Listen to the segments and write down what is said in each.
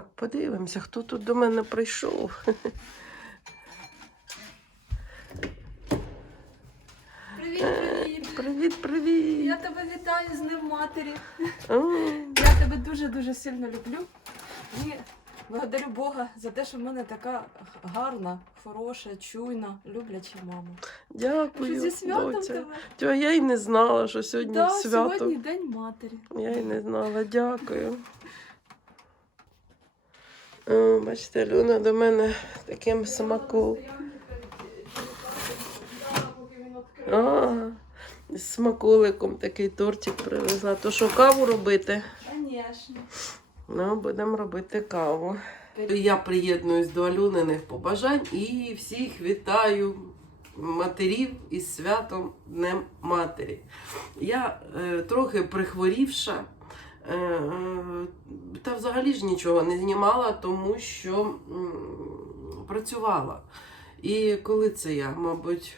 Так, подивимося, хто тут до мене прийшов. Привіт, привіт! Привіт, привіт. Я тебе вітаю з Днем матері. Я тебе дуже-дуже сильно люблю. І благодарю Бога за те, що в мене така гарна, хороша, чуйна, любляча мама. Дякую. Що зі святом доця. тебе? Тьо, я й не знала, що сьогодні Да, свято. сьогодні День матері. Я й не знала, дякую. О, бачите, Люна до мене таким смаку. А, з смаколиком такий тортик привезла. То що каву робити? Звісно. Ну, будемо робити каву. Я приєднуюсь до Альониних побажань і всіх вітаю матерів із святом Днем Матері. Я е, трохи прихворівша, та взагалі ж нічого не знімала, тому що працювала. І коли це я, мабуть,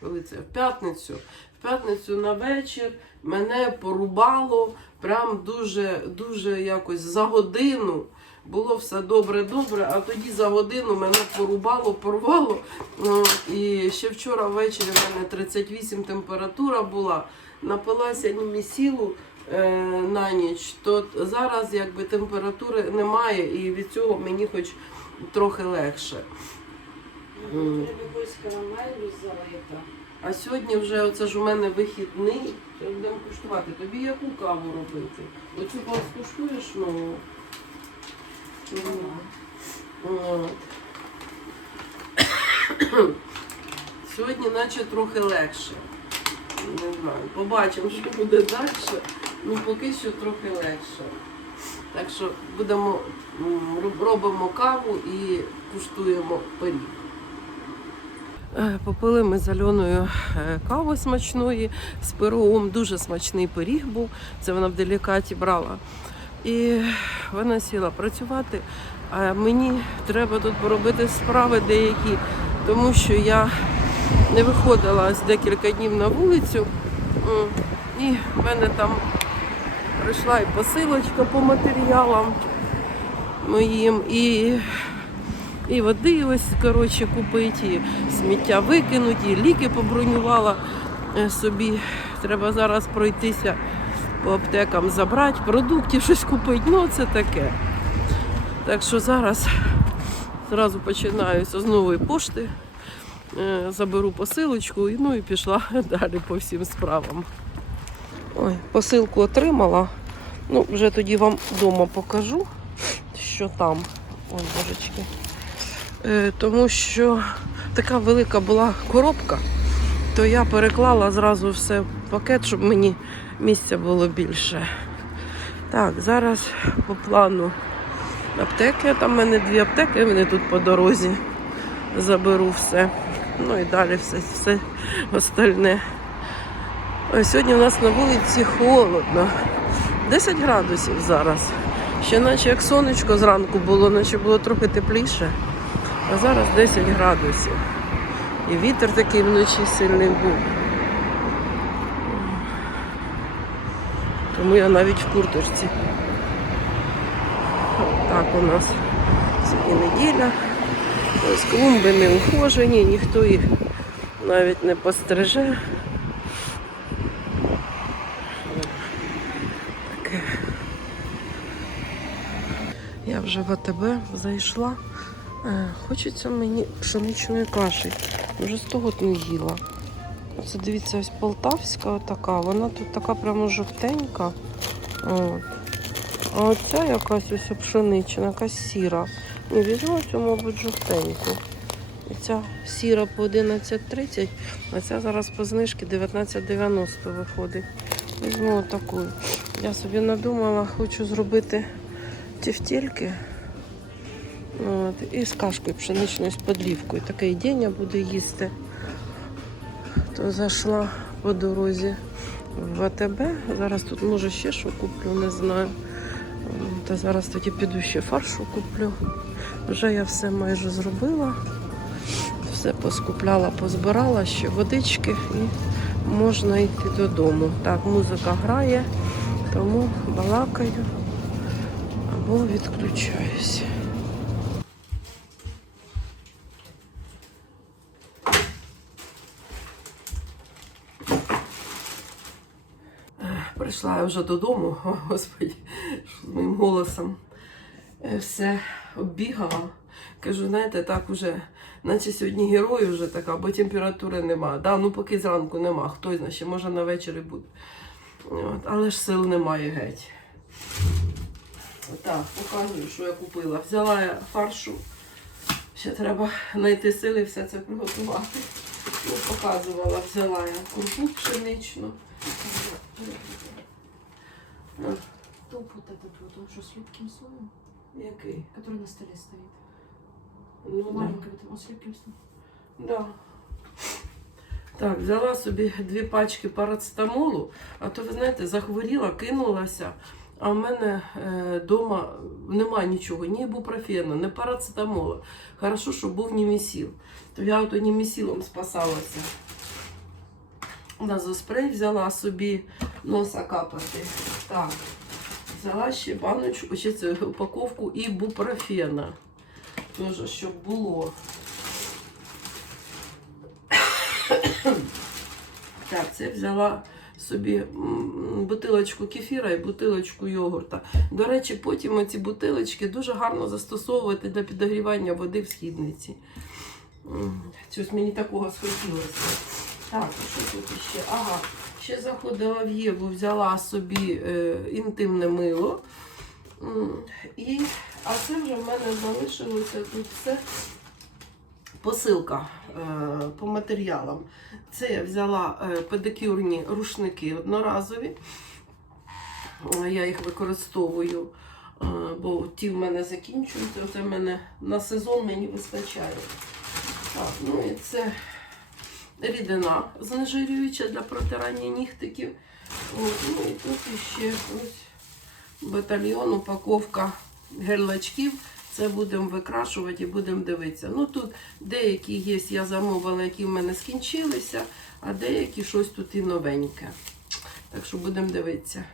коли це в п'ятницю, в п'ятницю на вечір мене порубало прям дуже, дуже якось за годину. Було все добре-добре, а тоді за годину мене порубало, порвало. Ну, і ще вчора ввечері в мене 38 температура була, напилася німісілу е, на ніч, то зараз якби температури немає, і від цього мені хоч трохи легше. Залита. А сьогодні вже оце ж у мене вихідний. Будемо куштувати. Тобі яку каву робити? Оцю каву скуштуєш нову? От. Сьогодні наче трохи легше. Не знаю. Побачимо, що буде далі. Ну поки що трохи легше. Так що будемо робимо каву і куштуємо пиріг. Е, Попили ми з Альоною е, кави смачної з пирогом. Дуже смачний пиріг був. Це вона в делікаті брала. І вона сіла працювати. А мені треба тут поробити справи деякі, тому що я не виходила з декілька днів на вулицю. І в мене там прийшла і посилочка по матеріалам моїм. І і води ось, коротше, купити, і сміття викинути, і ліки побронювала е, собі. Треба зараз пройтися по аптекам, забрати, продуктів щось купити. Ну, це таке. Так що зараз зразу починаю з нової пошти, е, заберу посилочку ну, і пішла далі по всім справам. Ой, посилку отримала. Ну, вже тоді вам вдома покажу, що там. Ой, божечки. Е, тому що така велика була коробка, то я переклала зразу все в пакет, щоб мені місця було більше. Так, зараз по плану аптеки. Там в мене дві аптеки, вони тут по дорозі. Заберу все. Ну і далі все, все остальне. Ой, сьогодні у нас на вулиці холодно. 10 градусів зараз. Ще наче як сонечко зранку було, наче було трохи тепліше. А зараз 10 градусів. І вітер такий вночі сильний був. Тому я навіть в курточці. Так у нас сьогодні неділя. Ось клумби не ухожені, ніхто їх навіть не постриже. Я вже в АТБ зайшла. Е, Хочеться мені пшеничної каші. Вже з того не їла. Оце дивіться, ось полтавська така, вона тут така прямо жовтенька. От. А оця якась ось пшенична, якась сіра. Не візьму цю, мабуть, жовтеньку. І ця сіра по 11.30, а ця зараз по знижці 19,90 виходить. Візьму таку. Я собі надумала, хочу зробити тефтельки. От, і з кашкою пшеничною з подлівкою. Таке їдення буде їсти. То зайшла по дорозі в АТБ. Зараз тут може ще що куплю, не знаю. Та зараз тоді піду ще фаршу куплю. Вже я все майже зробила. Все поскупляла, позбирала, ще водички і можна йти додому. Так, музика грає, тому балакаю. О, відключаюся. Прийшла я вже додому, о, господи, з моїм голосом Е, все оббігала. Кажу, знаєте, так уже, наче сьогодні герой вже така, бо температури нема. Да, ну поки зранку нема, хто знає, ще може на вечорі буде. От, але ж сил немає геть. Так, показую, що я купила. Взяла я фаршу. Ще треба знайти сили все це приготувати. Ну, показувала, взяла я курку пшеничну. Ну, Топ вот этот вот, он что, с липким слоем? Який? Который на столе стоит. Ну. Маленький вот, он с липким слоем. Да. Так, взяла собі дві пачки парацетамолу, а то, ви знаєте, захворіла, кинулася, а в мене вдома немає нічого, ні ібупрофена, ні парацетамола. Хорошо, що був німісіл. То я ото німісілом спасалася. Назоспрей взяла собі носа капати. Так, взяла ще баночку, ще цю упаковку ібупрофена. Тоже, щоб було. Так, це взяла собі бутилочку кефіра і бутилочку йогурта. До речі, потім ці бутилочки дуже гарно застосовувати для підогрівання води в східниці. Щось мені такого схотілося. Так, що тут ще? Ага, ще заходила в Єву, взяла собі е, інтимне мило. І, а це вже в мене залишилося тут все посилка е, по матеріалам. Це я взяла е, педикюрні рушники одноразові. Я їх використовую, е, бо ті в мене закінчуються. Це в мене на сезон мені вистачає. Так, ну і це рідина знежирююча для протирання нігтиків. От, ну і тут ще ось батальйон, упаковка гель-лачків. Це будемо викрашувати і будемо дивитися. Ну тут деякі є, я замовила, які в мене скінчилися, а деякі щось тут і новеньке. Так що будемо дивитися.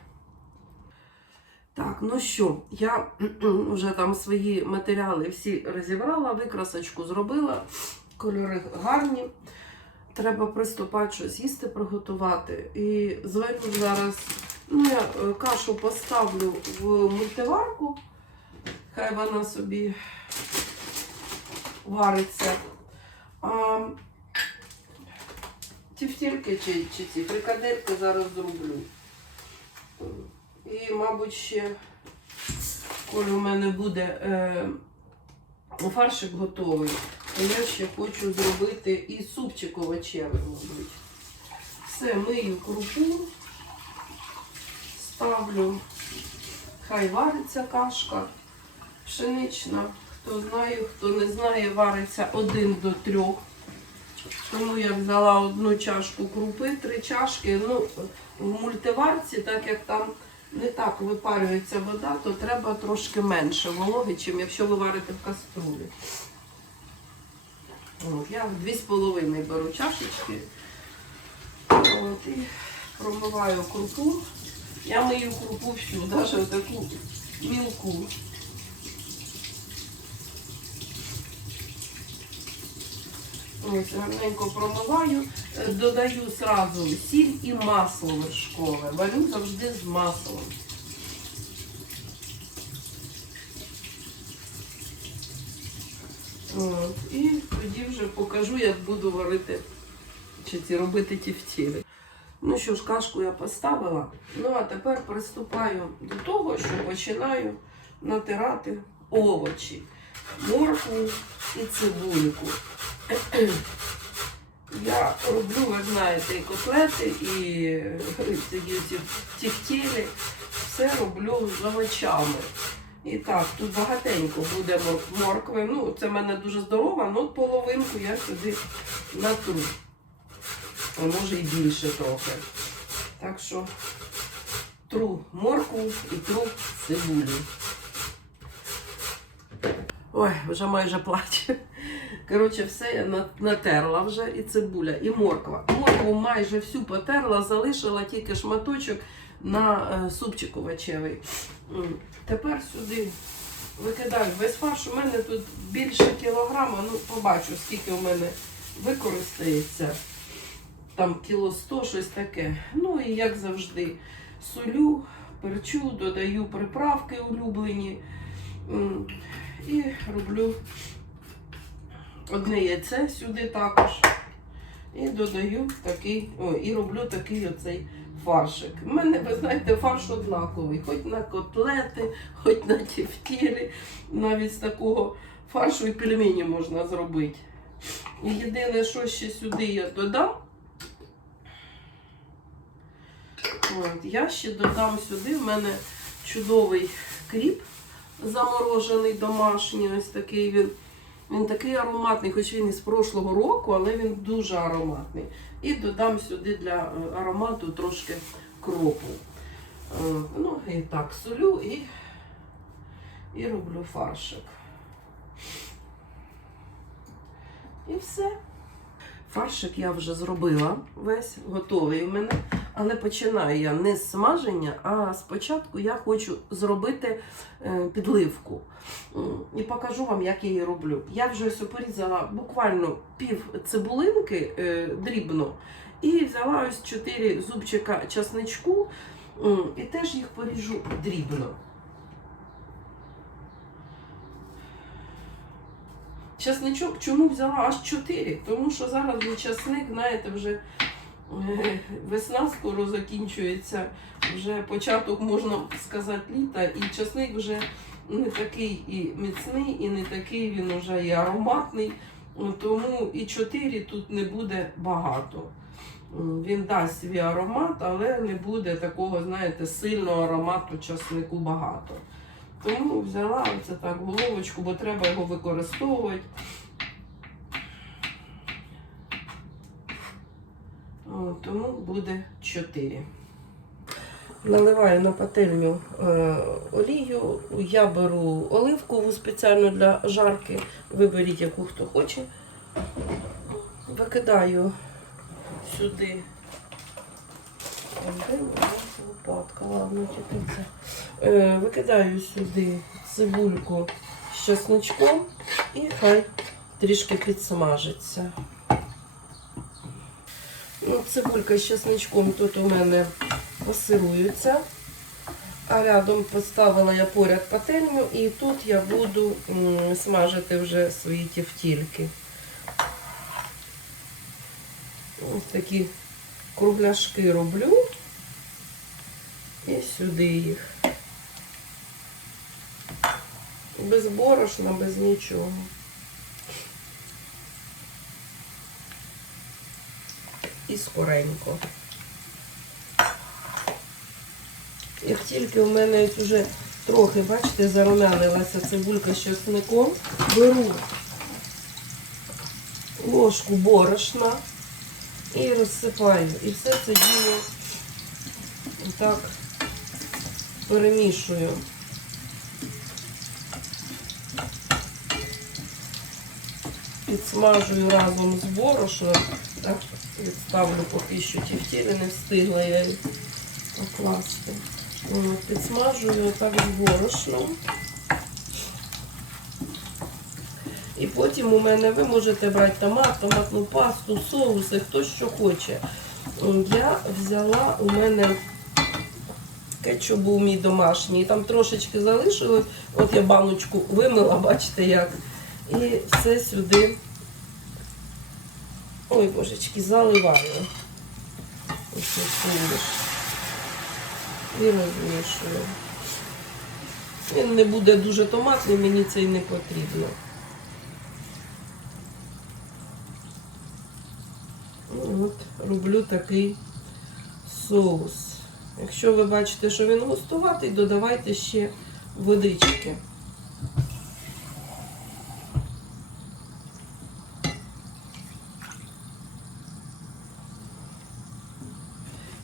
Так, ну що, я вже там свої матеріали всі розібрала, викрасочку зробила, кольори гарні. Треба приступати щось їсти, приготувати. І зварю зараз, ну я е, кашу поставлю в мультиварку. Хай вона собі вариться. А тівтільки чи, чи ці фрикадельки зараз зроблю. І, мабуть, ще, коли у мене буде е, фаршик готовий, то я ще хочу зробити і супчик овочевий, мабуть. Все, мию крупу, ставлю, хай вариться кашка пшенична. Хто знає, хто не знає, вариться один до трьох. Тому я взяла одну чашку крупи, три чашки. Ну, в мультиварці, так як там не так випарюється вода, то треба трошки менше вологи, чим якщо ви варите в каструлі. От, я в 2,5 беру чашечки. От, і промиваю крупу. Я мию крупу всю, навіть таку мілку. Ось гарненько промиваю, Е, додаю сразу сіль і масло вершкове. Варю завжди з маслом. От, і тоді вже покажу, як буду варити чи робити тівтілі. Ну що ж, кашку я поставила. Ну а тепер приступаю до того, що починаю натирати овочі, моркву і цибульку. Я роблю, ви знаєте, і котлети, і ці. Все роблю з овочами. І так, тут багатенько буде моркви. Ну, це в мене дуже здорова, ну половинку я сюди натру. А може і більше трохи. Так що тру моркву і тру цибулю. Ой, вже майже плачу. Коротше, все я натерла вже і цибуля, і морква. Моркву майже всю потерла, залишила тільки шматочок на е, супчик овочевий. Тепер сюди викидаю весь фарш. У мене тут більше кілограма, ну побачу, скільки у мене використається. Там кіло 100, щось таке. Ну і як завжди, солю, перчу, додаю приправки улюблені. І роблю одне яйце сюди також. І додаю такий, о, і роблю такий оцей фаршик. У мене, ви знаєте, фарш однаковий. Хоч на котлети, хоч на тефтілі. Навіть з такого фаршу і пельмені можна зробити. Єдине, що ще сюди я додам. От, я ще додам сюди, в мене чудовий кріп заморожений домашній, ось такий він. Він такий ароматний, хоч він із прошлого року, але він дуже ароматний. І додам сюди для е, аромату трошки кропу. Е, Ну і так, солю і, і роблю фаршик. І все. Фаршик я вже зробила весь, готовий у мене. Але починаю я не з смаження, а спочатку я хочу зробити е, підливку. І покажу вам, як я її роблю. Я вже ось порізала буквально пів цибулинки е, дрібно і взяла ось 4 зубчика часничку і теж їх поріжу дрібно. Часничок чому взяла аж 4? Тому що зараз часник, знаєте, вже весна скоро закінчується, вже початок, можна сказати, літа, і часник вже не такий і міцний, і не такий він вже і ароматний. Тому і 4 тут не буде багато. Він дасть свій аромат, але не буде такого, знаєте, сильного аромату часнику багато. Тому взяла оце так головочку, бо треба його використовувати. Тому буде 4. Наливаю на пательню е, олію. Я беру оливкову спеціально для жарки. Виберіть, яку хто хоче. Викидаю сюди. Лопатка? Ладно, це. Е, викидаю сюди цибульку з чесничком і хай трішки підсмажиться. Ну, цибулька з чесничком тут у мене пасирується. А рядом поставила я поряд пательню і тут я буду смажити вже свої тівтільки. Ось такі кругляшки роблю і сюди їх. Без борошна, без нічого. Скоренько. Як тільки у мене вже трохи, бачите, зарумянилася цибулька з чесником, беру ложку борошна і розсипаю. І все це діло так перемішую. Підсмажую разом з борошном. Так, відставлю поки що тівтілі, не встигла я їх покласти. Підсмажую так з борошном. І потім у мене ви можете брати томат, томатну пасту, соуси, хто що хоче. Я взяла у мене кетчуп був мій домашній. Там трошечки залишилось. От я баночку вимила, бачите як. І все сюди. Ой, божечки, заливаю. Ось суміш. І розмішую. Він не буде дуже томатний, мені це й не потрібно. Ну, От, роблю такий соус. Якщо ви бачите, що він густуватий, додавайте ще водички.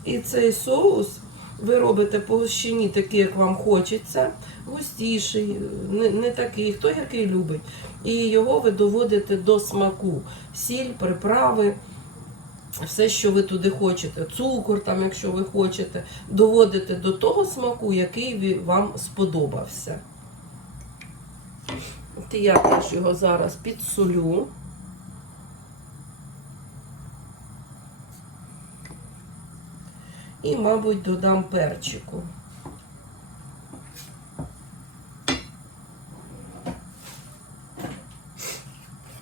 І цей соус ви робите по гущині такий, як вам хочеться, густіший, не, не такий, хто який любить. І його ви доводите до смаку. Сіль, приправи. все, що ви туди хочете, цукор, там, якщо ви хочете, доводите до того смаку, який вам сподобався. Я теж його зараз підсолю. І, мабуть, додам перчику.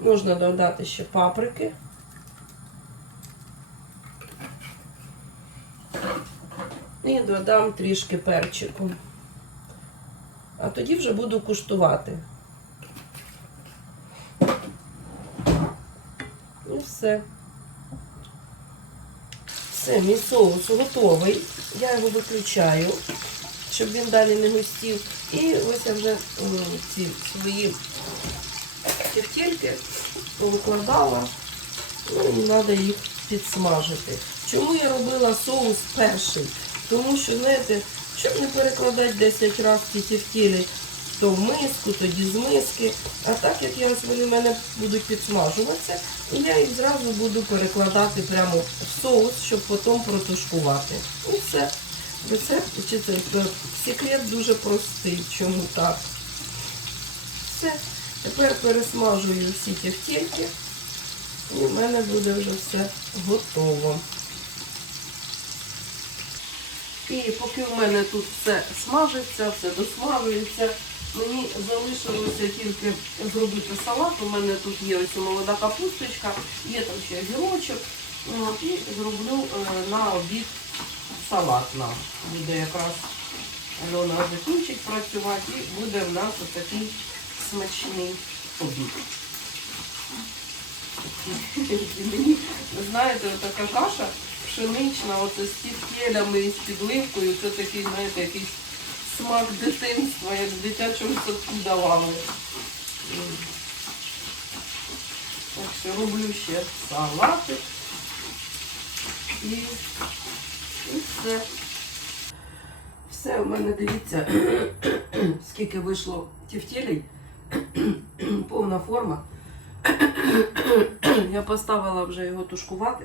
Можна додати ще паприки. І додам трішки перчику. А тоді вже буду куштувати. І все. Все, мій соус готовий. Я його виключаю, щоб він далі не густів. І ось я вже м, ці свої тефтельки викладала. Ну, треба їх підсмажити. Чому я робила соус перший? Тому що, знаєте, щоб не перекладати 10 разів ці тефтелі, то в миску, тоді з миски. А так як я вони в мене будуть підсмажуватися, і я їх зразу буду перекладати прямо в соус, щоб потім протушкувати. І все. Рецепт, чи це е, секрет дуже простий, чому так. Все. Тепер пересмажую всі тефтельки. І в мене буде вже все готово. І поки в мене тут все смажиться, все досмажується, мені залишилося тільки зробити салат. У мене тут є ось молода капусточка, є там ще огірочок. І зроблю е, на обід салат нам. Буде якраз Альона закінчить працювати і буде в нас такий смачний обід. Мені, знаєте, така каша пшенична, оце з тівтєлями і з підливкою, це такий, знаєте, якийсь смак дитинства, як в дитячому садку давали. Так що роблю ще салати. І, і все. Все, у мене дивіться, скільки вийшло тівтєлей. Повна форма. Я поставила вже його тушкувати.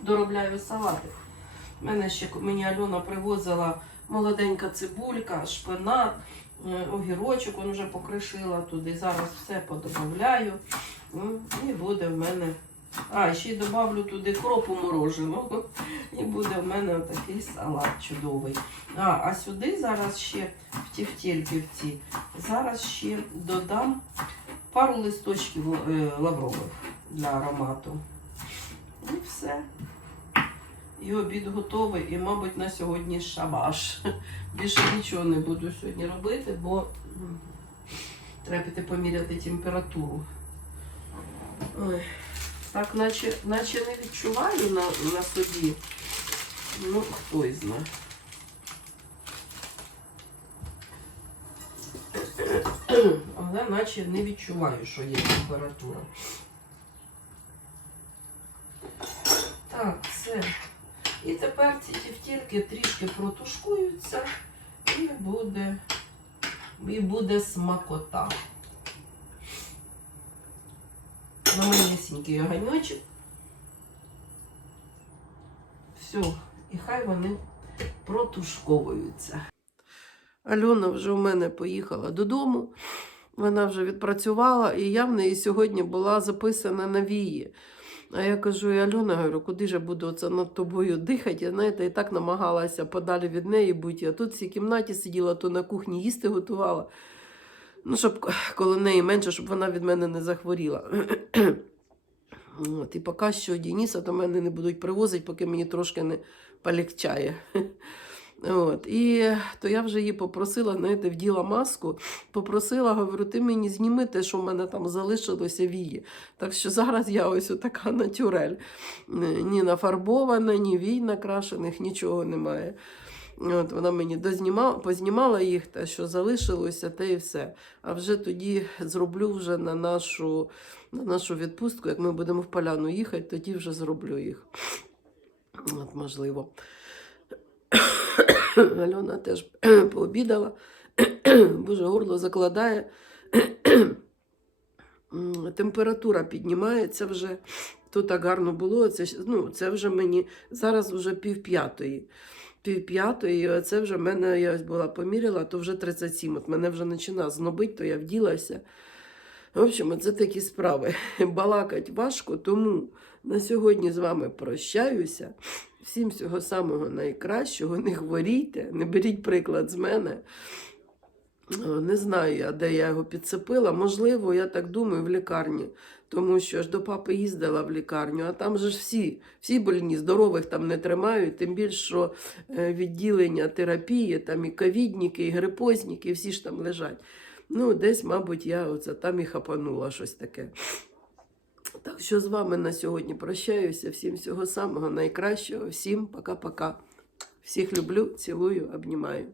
Доробляю салати. У мене ще мені Альона привозила молоденька цибулька, шпинат, е, огірочок, він вже покришила туди. Зараз все подобавляю. І буде в мене. А, ще й добавлю туди кропу мороженого. І буде в мене такий салат чудовий. А, а сюди зараз ще в ті втільки в ці, зараз ще додам пару листочків е, лаврових для аромату. І все. І обід готовий, і, мабуть, на сьогодні шабаш. Більше нічого не буду сьогодні робити, бо треба піти поміряти температуру. Ой, так, наче, наче не відчуваю на, на собі. Ну, хто й знає. Але наче не відчуваю, що є температура. Так, все. І тепер ці тівтільки трішки протушкуються і буде, і буде смакота. На малесенький огоньочок. Все, і хай вони протушковуються. Альона вже у мене поїхала додому. Вона вже відпрацювала, і я в неї сьогодні була записана на вії. А я кажу, Альона, говорю, куди ж я буду оце над тобою дихати? Я, знаєте, і так намагалася подалі від неї бути. Я тут в цій кімнаті сиділа, то на кухні їсти готувала. Ну, щоб коло неї менше, щоб вона від мене не захворіла. От, і поки що Дениса до мене не будуть привозити, поки мені трошки не полегчає. От, і то я вже її попросила, знаєте, вділа маску, попросила, говорю, ти мені зніми те, що в мене там залишилося вії. Так що зараз я ось така натюрель. Ні нафарбована, ні вій накрашених, нічого немає. От вона мені дознімала, познімала їх, те, що залишилося, те і все. А вже тоді зроблю вже на нашу, на нашу відпустку, як ми будемо в поляну їхати, тоді вже зроблю їх. От, можливо. Альона теж пообідала, боже, горло закладає. температура піднімається вже. То так гарно було. Це, ну, це вже мені зараз вже пів п'ятої. Пів п'ятої, і оце вже мене, я була поміряла, то вже 37. От мене вже починає знобить, то я вділася. В общем, це такі справи. Балакать важко, тому на сьогодні з вами прощаюся. Всім всього самого найкращого. Не хворійте, не беріть приклад з мене. Не знаю де я його підцепила. Можливо, я так думаю, в лікарні. Тому що ж до папи їздила в лікарню, а там же ж всі, всі больні, здорових там не тримають, тим більше, що е, відділення терапії, там і ковідники, і грипозники, всі ж там лежать. Ну, десь, мабуть, я оце там і хапанула щось таке. Так що з вами на сьогодні прощаюся. Всім всього самого найкращого. Всім пока-пока. Всіх люблю, цілую, обнімаю.